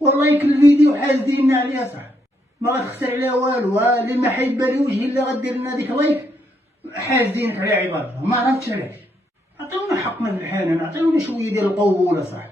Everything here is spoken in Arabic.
والله كل فيديو حاسدين عليها صح، ما غتخسر عليها والو. اللي ما حيبان لوجهي الا غدير لنا ديك لايك حاسدينك على عباد الله. ما عرفتش علاش. عطيونا حقنا في الحنان، عطيونا شويه ديال القبوله صح.